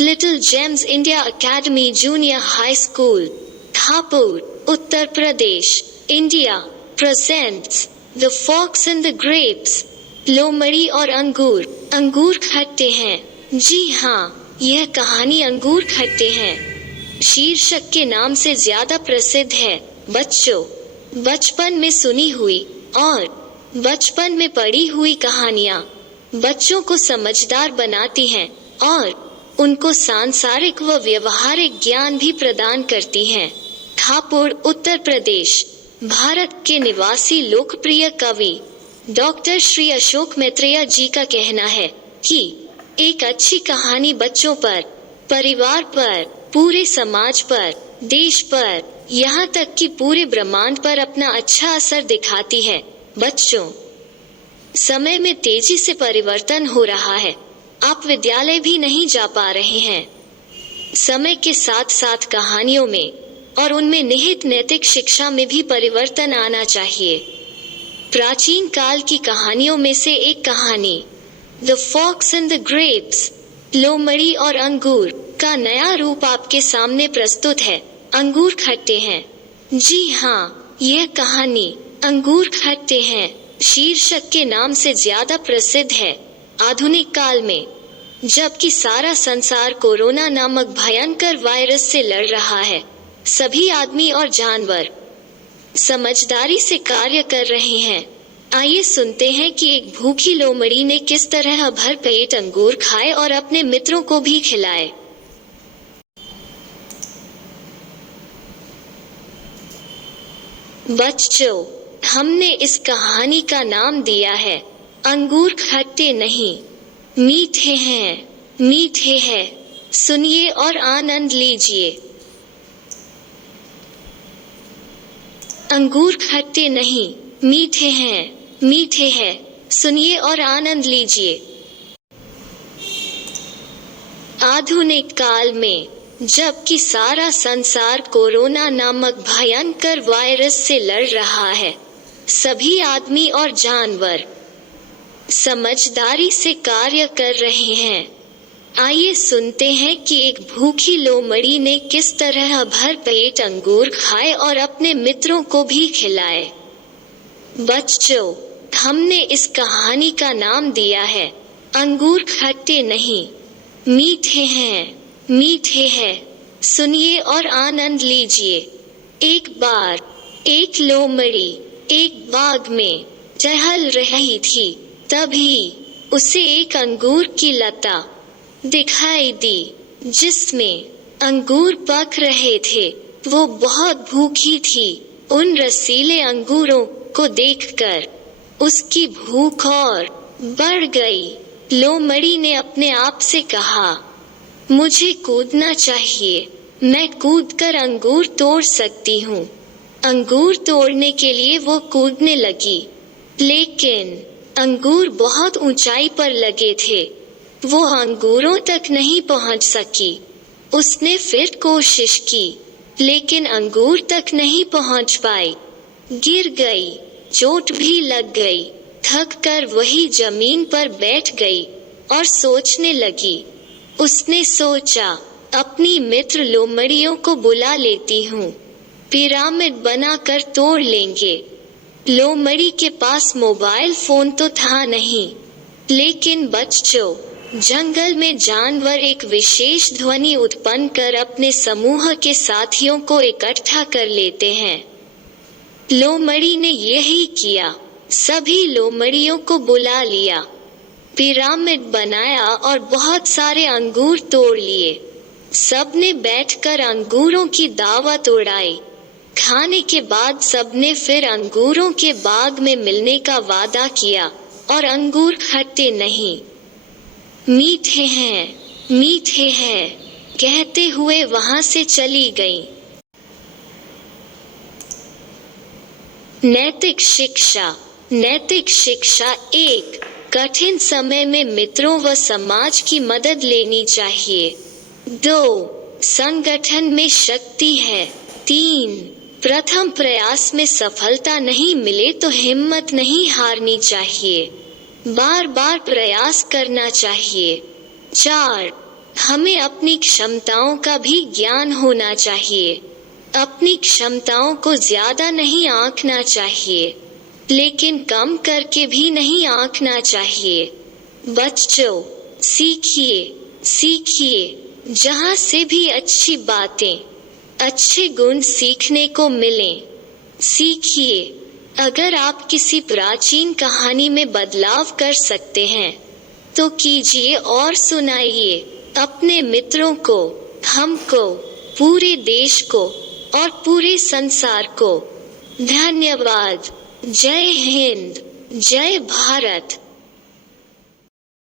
Little gems India academy junior high school, Hapur, Uttar Pradesh, India presents the fox and the grapes. लोमड़ी और अंगूर। अंगूर खट्टे हैं। जी हाँ, यह कहानी अंगूर खट्टे हैं शीर्षक के नाम से ज्यादा प्रसिद्ध है। बच्चों, बचपन में सुनी हुई और बचपन में पढ़ी हुई कहानियाँ बच्चों को समझदार बनाती हैं और उनको सांसारिक व व्यवहारिक ज्ञान भी प्रदान करती हैं। हापुड़, उत्तर प्रदेश, भारत के निवासी लोकप्रिय कवि डॉक्टर श्री अशोक मैत्रेय जी का कहना है कि एक अच्छी कहानी बच्चों पर, परिवार पर, पूरे समाज पर, देश पर, यहाँ तक कि पूरे ब्रह्मांड पर अपना अच्छा असर दिखाती है। बच्चों, समय में तेजी से परिवर्तन हो रहा है। आप विद्यालय भी नहीं जा पा रहे हैं। समय के साथ साथ कहानियों में और उनमें निहित नैतिक शिक्षा में भी परिवर्तन आना चाहिए। प्राचीन काल की कहानियों में से एक कहानी the fox and the grapes, लोमड़ी और अंगूर का नया रूप आपके सामने प्रस्तुत है। अंगूर खट्टे हैं। जी हाँ, यह कहानी अंगूर खट्टे हैं शीर्षक के नाम से ज्यादा प्रसिद्ध है। आधुनिक काल में, जबकि सारा संसार कोरोना नामक भयंकर वायरस से लड़ रहा है, सभी आदमी और जानवर समझदारी से कार्य कर रहे हैं। आइए सुनते हैं कि एक भूखी लोमड़ी ने किस तरह भर पेट अंगूर खाए और अपने मित्रों को भी खिलाए। बच्चों, हमने इस कहानी का नाम दिया है अंगूर खट्टे नहीं, मीठे हैं, मीठे हैं। सुनिए और आनंद लीजिए। अंगूर खट्टे नहीं, मीठे हैं, मीठे हैं। सुनिए और आनंद लीजिए। आधुनिक काल में, जबकि सारा संसार कोरोना नामक भयंकर वायरस से लड़ रहा है, सभी आदमी और जानवर समझदारी से कार्य कर रहे हैं। आइए सुनते हैं कि एक भूखी लोमड़ी ने किस तरह भर पेट अंगूर खाए और अपने मित्रों को भी खिलाए। बच्चों, हमने इस कहानी का नाम दिया है अंगूर खट्टे नहीं, मीठे हैं, मीठे हैं। सुनिए और आनंद लीजिए। एक बार एक लोमड़ी एक बाग में टहल रही थी। तभी उसे एक अंगूर की लता दिखाई दी जिसमें अंगूर पक रहे थे। वो बहुत भूखी थी। उन रसीले अंगूरों को देखकर उसकी भूख और बढ़ गई। लोमड़ी ने अपने आप से कहा, मुझे कूदना चाहिए, मैं कूदकर अंगूर तोड़ सकती हूँ। अंगूर तोड़ने के लिए वो कूदने लगी, लेकिन अंगूर बहुत ऊंचाई पर लगे थे। वो अंगूरों तक नहीं पहुंच सकी। उसने फिर कोशिश की, लेकिन अंगूर तक नहीं पहुंच पाई। गिर गई, चोट भी लग गई। थक कर वही जमीन पर बैठ गई और सोचने लगी। उसने सोचा, अपनी मित्र लोमड़ियों को बुला लेती हूँ, पिरामिड बनाकर तोड़ लेंगे। लोमड़ी के पास मोबाइल फोन तो था नहीं, लेकिन बच्चों, जंगल में जानवर एक विशेष ध्वनि उत्पन्न कर अपने समूह के साथियों को इकट्ठा कर लेते हैं। लोमड़ी ने यही किया। सभी लोमड़ियों को बुला लिया, पिरामिड बनाया और बहुत सारे अंगूर तोड़ लिए। सबने बैठकर अंगूरों की दावत उड़ाई। खाने के बाद सबने फिर अंगूरों के बाग में मिलने का वादा किया और अंगूर खट्टे नहीं, मीठे हैं, मीठे हैं कहते हुए वहां से चली गईं। नैतिक शिक्षा। नैतिक शिक्षा। 1. कठिन समय में मित्रों व समाज की मदद लेनी चाहिए। 2. संगठन में शक्ति है। 3. प्रथम प्रयास में सफलता नहीं मिले तो हिम्मत नहीं हारनी चाहिए, बार बार प्रयास करना चाहिए। 4. हमें अपनी क्षमताओं का भी ज्ञान होना चाहिए। अपनी क्षमताओं को ज्यादा नहीं आंकना चाहिए, लेकिन कम करके भी नहीं आंकना चाहिए। बच्चों, सीखिए, सीखिए, जहाँ से भी अच्छी बातें, अच्छे गुण सीखने को मिलें। सीखिए। अगर आप किसी प्राचीन कहानी में बदलाव कर सकते हैं, तो कीजिए और सुनाइए अपने मित्रों को, हमको, पूरे देश को और पूरे संसार को। धन्यवाद। जय हिंद, जय भारत।